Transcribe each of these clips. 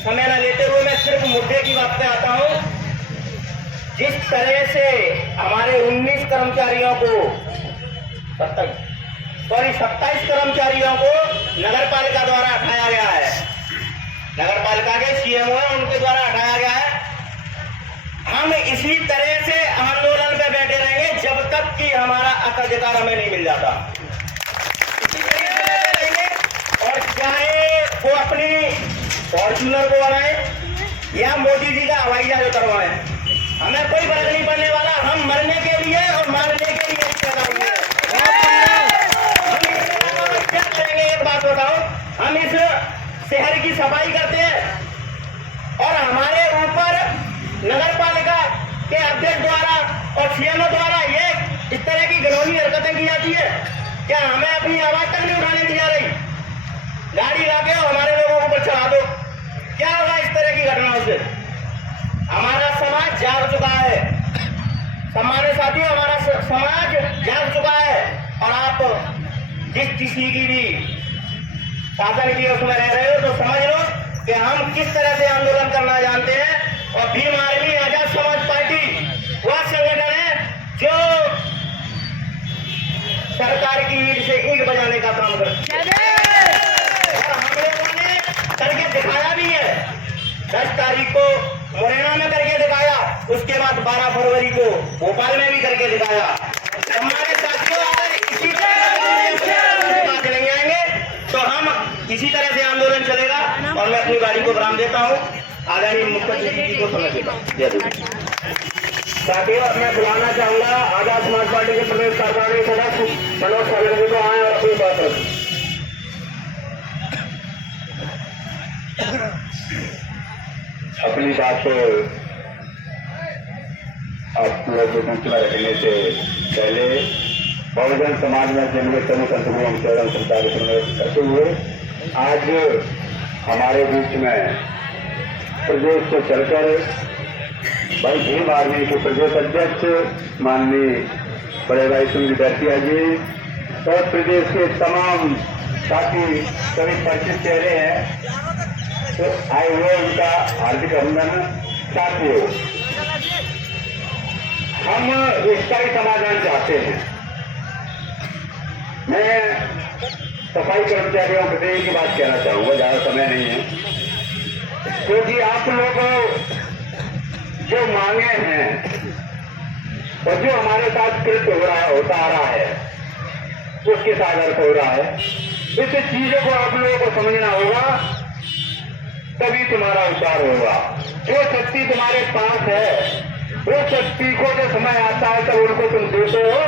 समय न लेते हुए मैं सिर्फ मुद्दे की बात पे आता हूं। जिस तरह से हमारे 19 कर्मचारियों को 27 कर्मचारियों को नगर पालिका द्वारा हटाया गया है, नगर पालिका के सीएमओ है उनके द्वारा हटाया गया है। हम इसी तरह से आंदोलन पे बैठे रहेंगे जब तक कि हमारा अधिकार हमें नहीं मिल जाता। इसी तरीके से बैठे रहेंगे और चाहे वो अपनी फॉर्च्यूनर को बनाए या मोदी जी का हवाई जहाज उतरवाए, हमें कोई फर्क नहीं पड़ने वाला। हम मरने के लिए और मारने के लिए क्या करेंगे एक बात बताओ, हम इस शहर की सफाई करते हैं और हमारे ऊपर नगर पालिका के अध्यक्ष द्वारा और सीएमओ द्वारा ये इस तरह की घिनौनी हरकतें की जाती है। क्या हमें अपनी आवाज तक नहीं उठाने दी जा रही? गाड़ी लाके और हमारे लोगों को ऊपर चढ़ा दो, क्या होगा इस तरह की घटनाओं से? हमारा समाज जाग चुका है, सम्मानित साथियों, हमारा समाज जाग चुका है और आप जिस किसी की भी शासन की उसमें रह रहे हो तो समझ लो कि हम किस तरह से आंदोलन करना जानते हैं। और भीम आर्मी आजाद समाज पार्टी वह संगठन है जो सरकार की ईंट से ईंट बजाने का काम करती है और हम लोगों ने करके दिखाया भी है। 10 तारीख को मुरैना में करके दिखाया, उसके बाद 12 फरवरी को भोपाल में भी करके दिखाया। हमारे साथियों अगर इसी तरह चलेंगे आएंगे तो हम इसी तरह से आंदोलन चलेगा। और मैं अपनी गाड़ी को विराम देता हूँ, आदरणीय मुख्यमंत्री जी को समय देता हूँ। साथियों, अब मैं बुलाना चाहूंगा आजाद समाज पार्टी के प्रदेश कार्यकारिणी सदस्य मनोज सागर जी को आए और अपनी बात रखें। अपनी बात आप लोग के बीच में रखने से पहले बहुजन समाज में जिनमें सभी संतुलन कार्यक्रम करते हुए आज हमारे बीच में प्रदेश से चलकर भाई भीम आर्मी के प्रदेश अध्यक्ष माननीय बड़े भाई सुनील बैठिया जी और प्रदेश के तमाम साथी सभी परिचित चेहरे हैं, तो आए हुए उनका हार्दिक अभिनंदन। साथियों, हम स्थायी समाधान चाहते हैं। मैं सफाई कर्मचारियों के लिए की बात कहना चाहूंगा, ज्यादा समय नहीं है, क्योंकि आप लोग जो मांगे हैं और जो हमारे साथ कृत हो रहा होता आ रहा है वो किस आधार पर हो रहा है, इस चीजों को आप लोगों को समझना होगा, तभी तुम्हारा उद्धार होगा। जो शक्ति तुम्हारे पास है वो शक्ति को जो समय आता है तब उनको तुम देते हो,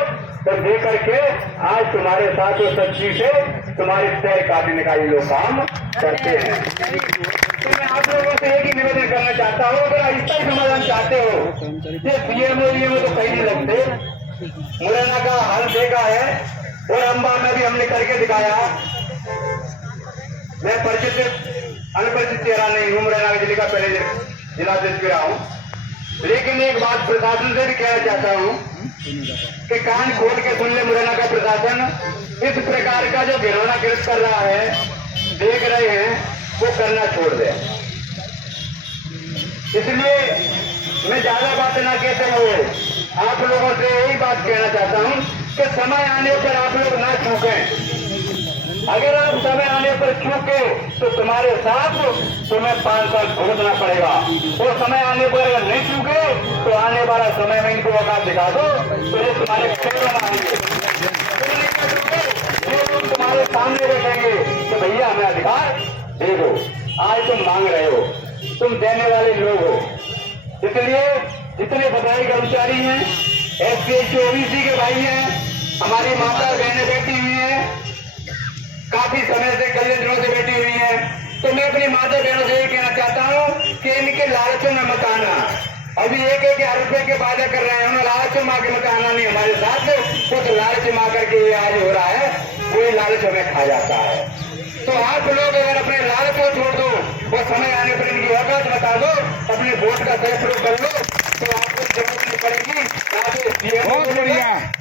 तब दे करके आज तुम्हारे साथ वो शक्ति से तुम्हारे पैर काटने का ये लोग काम करते हैं। तो मैं आप लोगों से एक ही निवेदन करना चाहता हूँ, अगर स्थायी समाधान चाहते हो, ये सीएमओ तो कहीं नहीं लगते। मुरैना का हाल देखा है और अम्बा में भी हमने करके दिखाया। मैं अनपरिचित चेहरा नहीं हूँ, मुरैना जिले का पहले जिलाध्यक्ष रहा हूँ, लेकिन एक बात प्रशासन से भी कहना चाहता हूँ कि कान खोल के सुन ले मुरैना का प्रशासन, इस प्रकार का जो घिनौना कृत्य कर रहा है, देख रहे हैं, वो करना छोड़ दे। इसलिए मैं ज्यादा बात ना कहते हुए आप लोगों से यही बात कहना चाहता हूँ कि समय आने पर आप लोग ना चूकें। अगर आप समय आने पर चूके तो तुम्हारे साथ तुम्हें 5 साल भुगतना पड़ेगा, और समय आने पर अगर नहीं चूके तो आने वाला समय में इनको औकात दिखा दो तो ये तुम्हारे पैरों में आएंगे। लोग तुम्हारे सामने बैठेंगे तो भैया हमें अधिकार दे दो। आज तुम मांग रहे हो, तुम देने वाले लोग हो। इसलिए जितने सफाई कर्मचारी हैं, SC OBC के भाई हैं, हमारी माता बहनें बैठी हुई हैं, काफी समय से कई दिनों से बैठी हुई है, तो मैं अपनी माता बहनों से ये कहना चाहता हूँ कि इनके लालचों में मत आना। अभी 1,000 रुपए के वादा कर रहे हैं, हम लालच माँ के मत आना नहीं हमारे साथ, तो लालच माँ करके ये आज हो रहा है, वही लालच हमें खा जाता है। तो आप लोग अगर अपने लालच को छोड़ दो और समय आने पर इनकी औकात बता दो, अपने वोट का सही प्रयोग कर लो, तो आपको जरूरत नहीं पड़ेगी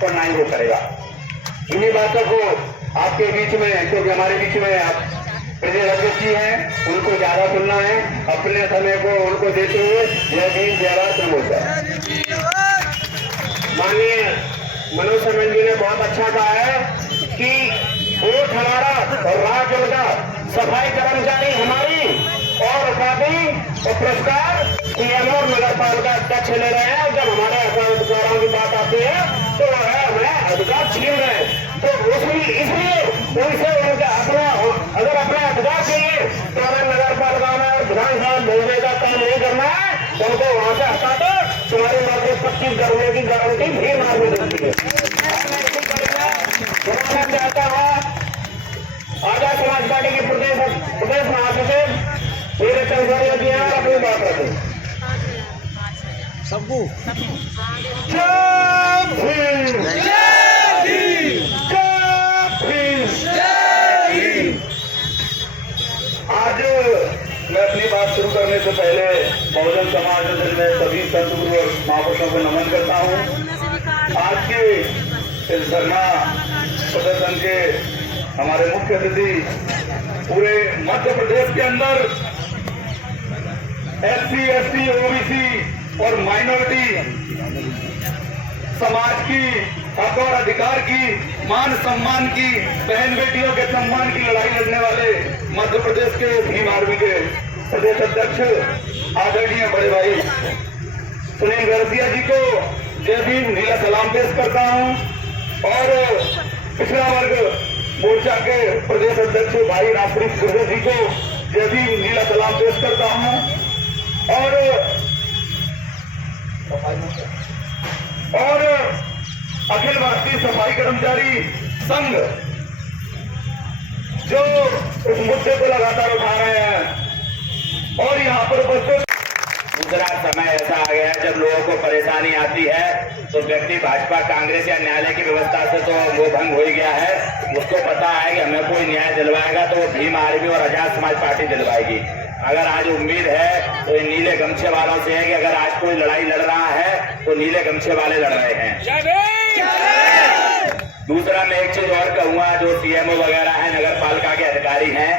और ना ही वो करेगा। इन्हीं बातों को आपके बीच में, क्योंकि हमारे बीच में आप प्रदेश अध्यक्ष जी हैं, उनको ज्यादा सुनना है, अपने समय को उनको देते हुए यह दिन जयवार शुरू होता है। माननीय मनोज समन जी ने बहुत अच्छा कहा है कि वोट हमारा और राज उनका, सफाई कर्मचारी हमारी और उपाधि और पुरस्कार सीएमओ और नगर पालिका अध्यक्ष ले रहे हैं। जब हमारे अधिकारों की बात आती है तो वह हमें अधिकार छीन रहे हैं। तो इसलिए उनसे उनका अपना, अगर अपना अधिकार चाहिए तो हमें नगर पालिका में और विधानसभा भेजने का काम नहीं करना है, तो उनको वहां से हटा दो। तुम्हारी नौकरी 25 करने की गारंटी भी मांगी जाती है। मैं चाहता हूँ आजाद समाज पार्टी के प्रदेश महासचिव वीर चंद्र जी हैं, अपनी बात रखें। सबू जय भीम, जय भीम, जय भीम। आज मैं अपनी बात शुरू करने से पहले बहुजन समाज में सभी सदगुरु और महापुरुषों को नमन करता हूँ। आज के इस धरना प्रदर्शन के हमारे मुख्य अतिथि पूरे मध्य प्रदेश के अंदर SC, ST, OBC और माइनॉरिटी समाज की हक और अधिकार की, मान सम्मान की, बहन बेटियों के सम्मान की लड़ाई लड़ने वाले मध्य प्रदेश के भीम आर्मी के प्रदेश अध्यक्ष आदरणीय बड़े भाई सुनील गर्सिया जी को जय भीम नीला सलाम पेश करता हूं और पिछड़ा वर्ग मोर्चा के प्रदेश अध्यक्ष भाई रामप्रीत गुर्जर जी को जय भीम नीला सलाम पेश करता हूं और अखिल भारतीय सफाई कर्मचारी संघ जो इस मुद्दे को लगातार उठा रहे हैं और यहाँ पर उपस्थित। दूसरा समय ऐसा आ गया जब लोगों को परेशानी आती है तो व्यक्ति भाजपा, कांग्रेस या न्यायालय की व्यवस्था से तो वो भंग हो ही गया है। उसको पता है कि हमें कोई न्याय दिलवाएगा तो वो भीम आर्मी और आजाद समाज पार्टी दिलवाएगी। अगर आज उम्मीद है तो इन नीले गमछे वालों से है कि अगर आज कोई लड़ाई लड़ रहा है तो नीले गमछे वाले लड़ रहे हैं। दूसरा मैं एक चीज और कहूंगा, जो सीएमओ वगैरह है, नगर पालिका के अधिकारी हैं,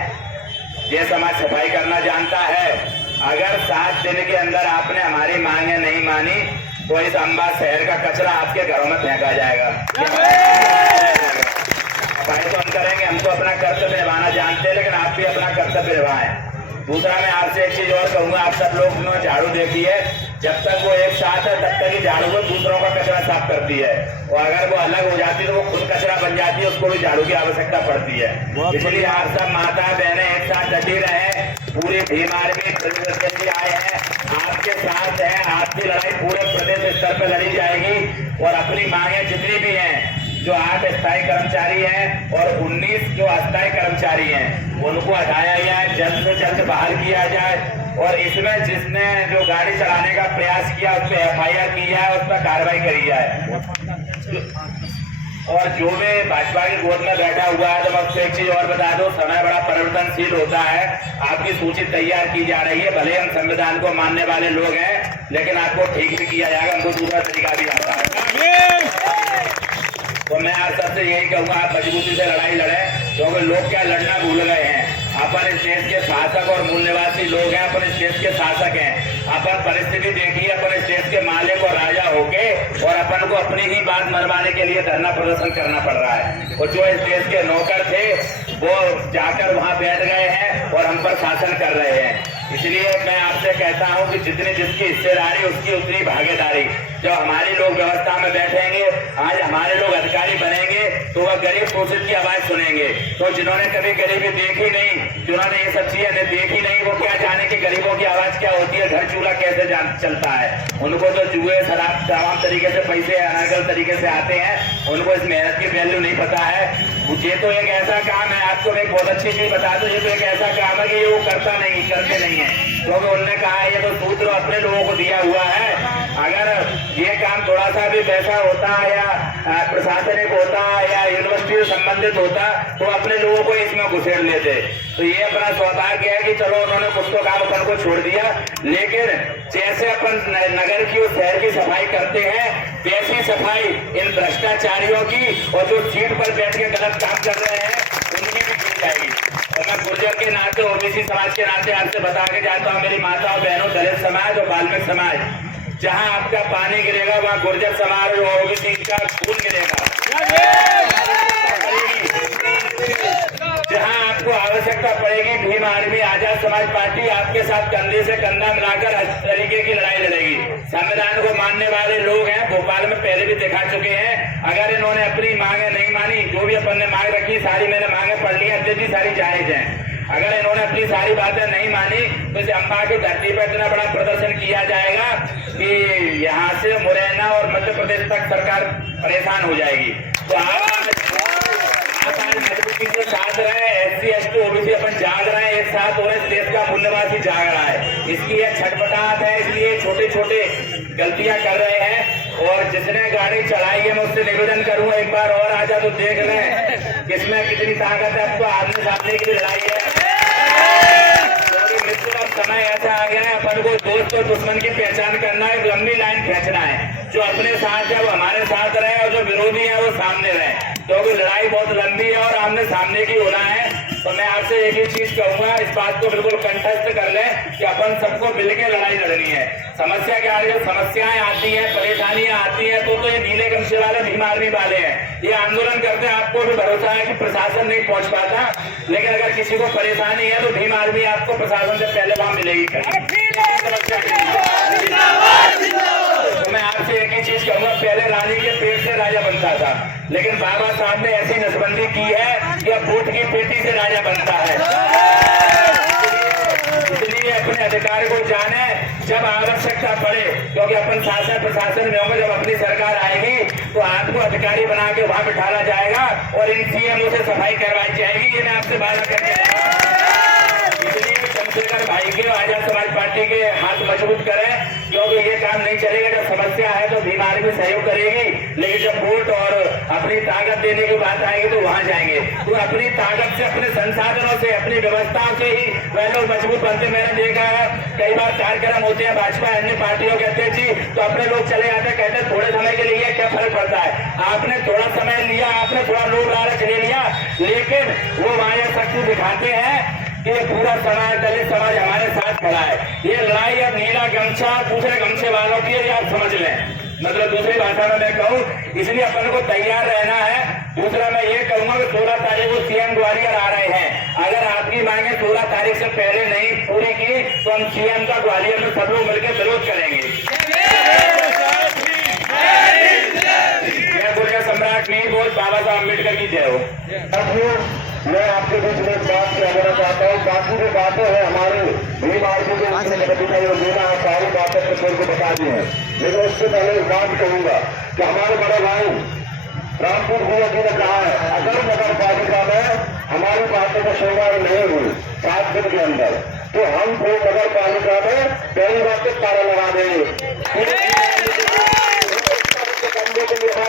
ये समाज सफाई करना जानता है। अगर 7 दिन के अंदर आपने हमारी मांगे नहीं मानी तो इस अंबा शहर का कचरा आपके घरों में फेंका जाएगा। सफाई तो हम करेंगे, हमको अपना कर्तव्य निभाना जानते हैं, लेकिन आप भी अपना कर्तव्य निभाएं। दूसरा मैं आपसे एक चीज और कहूंगा, आप सब लोग झाड़ू देखिए, जब तक वो एक साथ है तब तक ही झाड़ू वो दूसरों का कचरा साफ करती है, और अगर वो अलग हो जाती है तो वो खुद कचरा बन जाती है, उसको भी झाड़ू की आवश्यकता पड़ती है। इसलिए आप सब माता बहनें एक साथ डटी रहे। पूरी भीम आर्मी प्रदेश आए हैं, आपके साथ है, आपकी लड़ाई पूरे प्रदेश स्तर पर लड़ी जाएगी और अपनी मांगे जितनी भी हैं, जो 8 स्थायी कर्मचारी हैं और 19 जो अस्थायी कर्मचारी हैं, उनको हटाया जाए, जल्द से जल्द बहाल किया जाए और इसमें जिसने जो गाड़ी चलाने का प्रयास किया उस पर FIR की जाए, उस पर कार्रवाई करी जाए। और जो भी भाजपा की गोद में बैठा हुआ है, तो मैं आपसे एक चीज और बता दूं, समय बड़ा परिवर्तनशील होता है। आपकी सूची तैयार की जा रही है, भले हम संविधान को मानने वाले लोग हैं, लेकिन आपको ठीक भी किया जाएगा, हमको दूसरा तरीका भी आता है। तो मैं आप सबसे यही कहूंगा, आप मजबूती से लड़ाई लड़ें, क्योंकि लोग क्या लड़ना भूल गए हैं। अपन इस देश के शासक और मूल निवासी लोग हैं, अपन इस देश के शासक हैं। अपन परिस्थिति देखिए, अपन इस देश के मालिक और राजा होके और अपन को अपनी ही बात मनवाने के लिए धरना प्रदर्शन करना पड़ रहा है। और जो इस देश के नौकर थे वो जाकर वहां बैठ गए हैं और हम पर शासन कर रहे हैं। इसलिए मैं आपसे कहता हूं कि जितनी जिसकी हिस्सेदारी उसकी उतनी भागीदारी। जब हमारी लोग व्यवस्था में बैठेंगे, आज हमारे लोग अधिकारी बनेंगे, तो वह गरीब शोषित की आवाज सुनेंगे। तो जिन्होंने कभी गरीबी देखी नहीं, जिन्होंने ये सब चीजें देखी नहीं, वो क्या जाने कि गरीबों की आवाज क्या होती है, घर चूल्हा कैसे चलता है। उनको तो जुए, शराब, तमाम तरीके से पैसे अनर्गल तरीके से आते हैं, उनको इस मेहनत की वैल्यू नहीं पता है। ये तो एक ऐसा काम है, आपको मैं बहुत अच्छी चीज बता दूं, ये तो एक ऐसा काम है कि ये वो करते नहीं है, क्योंकि उन्होंने कहा है ये तो सूत्र अपने लोगों को दिया हुआ है। अगर ये काम थोड़ा सा भी पैसा होता या प्रशासनिक होता या यूनिवर्सिटी से संबंधित होता तो अपने लोगों को इसमें घुसेड़ लेते। तो ये अपना सौभाग्य है कि चलो उन्होंने कुछ तो काम अपन को छोड़ दिया, लेकिन जैसे अपन नगर की और शहर की सफाई करते हैं, वैसी सफाई इन भ्रष्टाचारियों की और जो सीट पर बैठ के गलत काम कर रहे हैं उनकी भी की जाएगी। और मैं गुर्जर के नाते ओबीसी समाज के नाते आपसे बता के जाता हूँ, मेरी माताओं बहनों, दलित समाज और वाल्मीकि समाज, जहाँ आपका पानी गिरेगा वहाँ गुर्जर समाज और ओबीसी का खून गिरेगा। जहाँ आपको आवश्यकता पड़ेगी, भीम आर्मी आजाद समाज पार्टी आपके साथ कंधे से कंधा मिलाकर हर तरीके की लड़ाई लड़ेगी। संविधान को मानने वाले लोग हैं, भोपाल में पहले भी दिखा चुके हैं। अगर इन्होंने अपनी मांगे नहीं मानी, जो भी अपन ने मांग रखी सारी मैंने मांगे पढ़ ली, अध्यक्ष जी सारी जायज है। अगर इन्होंने अपनी सारी बातें नहीं मानी तो इसे अम्बा की धरती पर इतना बड़ा प्रदर्शन किया जाएगा कि यहाँ से मुरैना और मध्य प्रदेश तक सरकार परेशान हो जाएगी। तो आप आज मजबूती से साथ रहे, SC ST OBC अपन जाग रहे हैं एक साथ, और इस देश का मूल्यवासी जाग रहा है। इसकी यह छटपटाहट है, इसलिए छोटे छोटे गलतियां कर रहे हैं। और जिसने गाड़ी चलाई है मैं उससे निवेदन करूंगा, एक बार और आजा तो देख लें किसमें कितनी ताकत है। अब तो आमने सामने की लड़ाई है। अब समय ऐसा आ गया है, अपन को दोस्त और दुश्मन की पहचान करना है, लंबी लाइन खींचना है। जो अपने साथ है वो हमारे साथ रहे और जो विरोधी है वो सामने रहे, क्योंकि लड़ाई बहुत लंबी है और आमने सामने की होना है। तो मैं आपसे एक ही चीज कहूंगा, इस बात को बिल्कुल कंठस्थ कर लें कि अपन सबको मिलकर लड़ाई लड़नी है। समस्या क्या है, जब समस्याएं आती हैं, परेशानियां आती हैं, तो ये नीले गमछे वाले भीम आर्मी वाले हैं, ये आंदोलन करते हैं। आपको भी भरोसा है कि प्रशासन नहीं पहुंच पाता, लेकिन अगर किसी को परेशानी है तो भीम आर्मी आपको प्रशासन से पहले वहां मिलेगी। तो मैं आपसे एक ही चीज कहूंगा, पहले रानी के पेट से राजा बनता था, लेकिन बाबा साहब ने ऐसी नसबंदी की है कि अब वोट की पेटी से राजा बनता है। इसलिए अपने अधिकार को जाने जब आवश्यकता पड़े, क्योंकि अपन शासन प्रशासन में होंगे। जब अपनी सरकार आएगी तो आपको अधिकारी बना के वहां बिठाना जाएगा और इन CMO से सफाई करवाई जाएगी। ये मैं आपसे वादा करके, इसलिए चंद्रशेखर भाई के आजाद समाज पार्टी के हाथ मजबूत करें, क्योंकि ये काम नहीं चलेगा। जब समस्या है तो भीम आर्मी सहयोग करेगी, लेकिन जब वोट और अपनी ताकत देने की बात आएगी तो वहां जाएंगे। तो अपनी ताकत से, अपने संसाधनों से, अपनी व्यवस्थाओं से ही वह लोग मजबूत बनते। मैंने देखा है कई बार कार्यक्रम होते हैं भाजपा अन्य पार्टियों के अध्यक्ष जी, तो अपने लोग चले जाते हैं, कहते हैं थोड़े समय के लिए क्या फर्क पड़ता है। आपने थोड़ा समय लिया, आपने थोड़ा लोग लालच ले लिया, लेकिन वो वहां यह शक्ति दिखाते हैं कि पूरा समाज, दलित समाज हमारे साथ खड़ा है। ये लड़ाई अब नीला गमछा दूसरे गमछे वालों की है, आप समझ लें। मतलब दूसरी भाषा में मैं कहूँ, इसलिए अपन को तैयार रहना है। दूसरा मैं ये कहूंगा कि 16 तारीख को CM ग्वालियर आ रहे हैं। अगर आपकी मांगे 16 तारीख से पहले नहीं पूरी की तो हम CM का ग्वालियर में सब लोग मिलकर विरोध करेंगे। गुर्जर सम्राट वीर बोल बाबा साहब अम्बेडकर की जय हो। मैं आपके बीच में एक बात कहना चाहता हूँ, बाकी जो बातें हैं हमारे भीम आर्मी के देना है, सारी बातें प्रचुर को बता दी है, लेकिन उससे पहले एक बात कहूंगा कि हमारे बड़े भाई रामपुर भैया जी ने कहा है, अगर नगर पालिका में हमारी बातों को सुनवाई नहीं हुई 7 दिन के अंदर, तो हम को नगर पालिका में पहली बात से ताला लगा देंगे।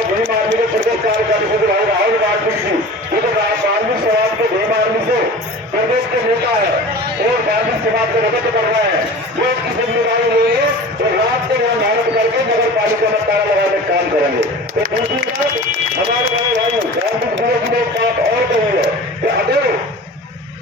भीम आर्मी के प्रदेश कार्यकारिणी से भाई राहुल गांधी जी, ये तो गांधी समाज के भीम आर्मी से प्रदेश के नेता है और गांधी समाज को मदद कर रहे हैं। वो इसकी जिम्मेदारी लेंगे तो रात दिन यहाँ मेहनत करके नगर पालिका में ताला लगाने का काम करेंगे। तो दूसरी बात, हमारे बड़े भाई गांधी जी ने एक बात और कही है कि अगर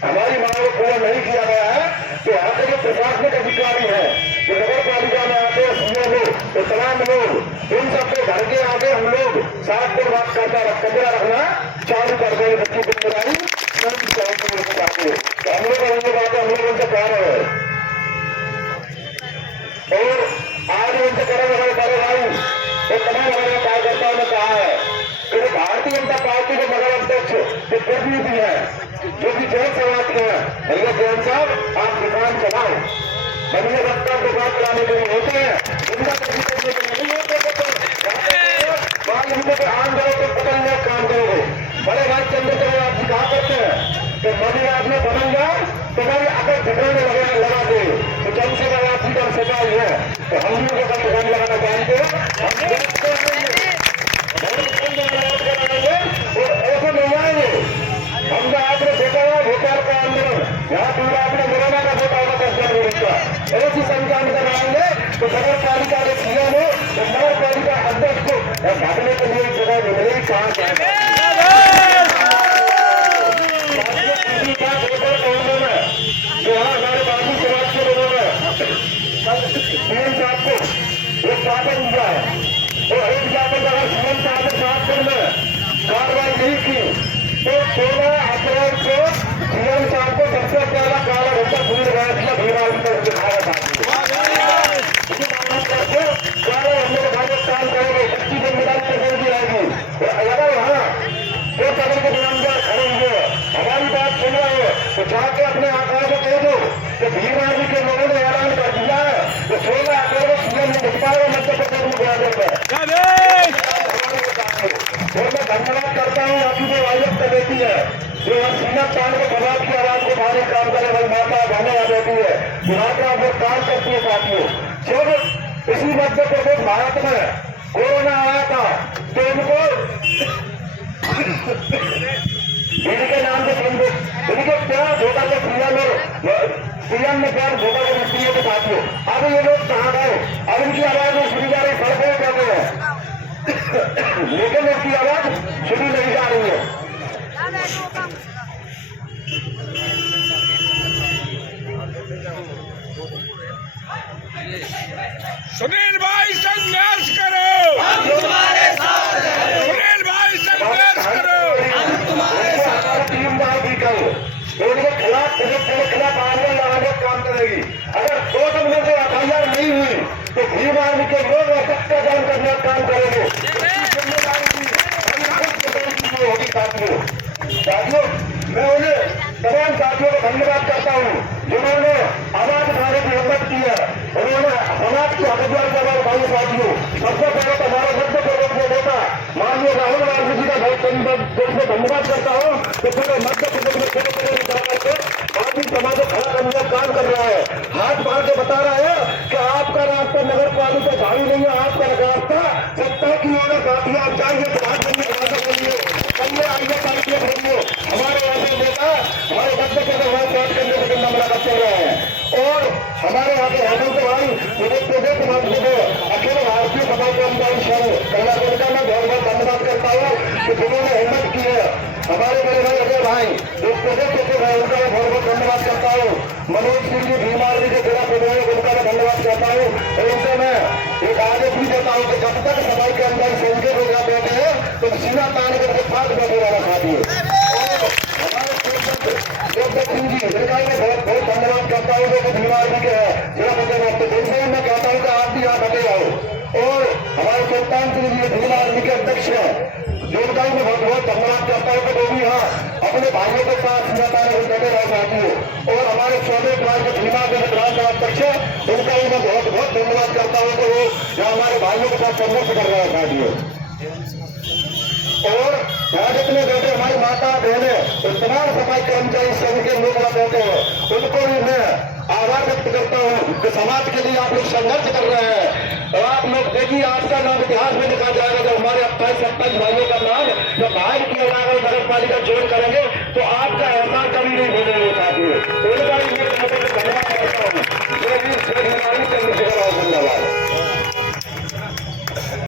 हमारी मांग को पूरा नहीं किया गया है तो यहाँ के जो प्रशासनिक अधिकारी है, जो नगर पालिका में आते हैं CM लोग, तो तमाम लोग, इन सबके घर के आगे हम लोग 7 दिन बाद कचरा रखना चालू कर देंगे। बच्ची जिम्मेदारी तो हम लोग ये बातें हम लोग उनसे कह रहे हैं और आज उनसे करेंगे हमारे बड़े भाई। तो तमाम हमारे कार्यकर्ताओं ने कहा है कि भारतीय जनता पार्टी के नगर अध्यक्ष जो प्रतिनिधि है, जो कि जैन समाज के हैं, भैया जैन साहब आप दुकान चलाओ, बनिए रखता दुकान चलाने के लिए होते हैं, उनका नहीं होते तो आम करो तो बदलने का काम करोगे। बड़े भाई चंद्रशेखर आप जी कहा करते हैं कि मोदी आपने बदल जाए तुम्हारी अगर ठिकाने लगा दे, तो चंद्रशेखर आप जी का सवाल है। तो हम लोग अगर ठिकाने लगाना चाहते हैं और ऐसे नहीं आएंगे। हमने आपने देखा है भोपाल का आंदोलन, यहाँ पूरा आपने मुरैना का वोट आना करता ऐसी संख्या में आएंगे तो नगर पालिका के CM हो तो नगर पालिका अध्यक्ष को भागने के लिए जगह मिलेगी। कहाँ सबसे पहला काला धंधा भूल गया था भीमार को दिखाया था सारे हम लोग भाजपा काम करेंगे, सबकी जिम्मेदारी सरकार की आएगी। अगर वहाँ जो कदम के दुकानदार खड़े हुए हमारी बात सुन रहे हो तो जाके अपने आकाश को कह दो कि भीमार के लोगों ने ऐलान कर दिया है तो 16 अप्रैल को सीएम ने निष्पादन मध्य प्रदेश में बना देता है। और मैं धन्यवाद करता हूँ आपकी जो आयोग कमेटी है जो सीना तान के खबर की आवाज को भारी काम करे, भाई माता धन्यवाद देती है यहाँ पे आप लोग काम करती है साथियों। जब इसी मध्य प्रदेश भारत में कोरोना आया था तो इनको इनके नाम से इनके क्या धोखा के सीएम ने क्या धोखा के मुक्ति के साथियों। अब ये लोग कहाँ गए, अब इनकी आवाज में सुनी जा रही सड़कों कहते हैं लेकिन इसकी आवाज सुनी नहीं जा रही है। सुनील भाई संघर्ष करो, हम तुम्हारे साथ हैं। सुनील भाई संघर्ष करो, हम तुम्हारे साथ हैं। टीम बाहर भी करो उनके खिलाफ खिलाफ आंदोलन लगाने काम करेगी। अगर 2 नंबर को FIR नहीं हुई तो भीम आर्मी के लोग सत्ता जान करने का काम करेंगे। होगी साथियों मैं उन्हें तमाम साथियों को धन्यवाद करता हूँ जिन्होंने आवाज उठाने की हिम्मत की है। उन्होंने समाज की हकदार का आवाज उठाई साथियों। सबसे पहले तो हमारे मध्य प्रदेश में नेता माननीय राहुल गांधी जी का बहुत धन्यवाद करता हूँ कि पूरे मध्य प्रदेश में बाकी समाज को खड़ा करने का काम कर रहा है। हाथ मार के बता रहा है कि आपका रास्ता नगर पालिका भारी नहीं है, आपका रास्ता सत्ता की ओर साथी आप जाइए तो हाथ बनिए आइए पार्टियां भेजिए। हमारे ऐसे नेता हमारे बच्चे के बात करने से मुलाकात चल रहे हैं और हमारे यहाँ के हेमंत भाई प्रदेश अखिल भारतीय सभा कर्मचारी संघ कल्याण का मैं बहुत बहुत धन्यवाद करता हूँ कि जिन्होंने हिम्मत की है। हमारे मेरे भाई अजय भाई जो प्रदेश के भाई उनका मैं बहुत बहुत धन्यवाद करता हूँ। मनोज सिंह जी भीमार्मी के जिला प्रभारी उनका मैं धन्यवाद करता हूँ और उनसे मैं एक आदेश भी देता हूँ कि जब तक सफाई के अंदर संजय लोग बैठे हैं तो सीना तान करके साथ बैठे वाला साथी है। हमारे सिंह जी इनका मैं बहुत बहुत धन्यवाद करता हूँ जो कि भीमार्मी के है जिला प्रभारी। जैसे ही मैं कहता हूँ कि आप भी यहाँ बैठे रहो और हमारे सुल्तान सिंह जी भीमार्मी के अध्यक्ष है जो उनका मैं बहुत बहुत धन्यवाद करता हूँ कि वो भी यहाँ अपने भाइयों के साथ सीना तान बैठे रहो साथियों। और हमारे चौधरी कुमार जो भीमा के विधानसभा अध्यक्ष है उनका भी मैं बहुत बहुत धन्यवाद करता हूँ कि वो यहाँ हमारे भाइयों के साथ संघर्ष कर रहे हैं साथियों। और यहाँ जितने बैठे हमारी माता बहने और तमाम सफाई कर्मचारी संघ के लोग वहाँ बैठे हैं उनको भी मैं आभार व्यक्त करता हूँ कि समाज के लिए आप लोग संघर्ष कर रहे हैं। और आप लोग देखिए आपका नाम इतिहास में लिखा जाएगा जब हमारे 28-27 भाइयों का नाम जब बाहर किया जाएगा नगर पालिका ज्वाइन करेंगे तो आपका एहसान कभी नहीं भूलेंगे साथियों।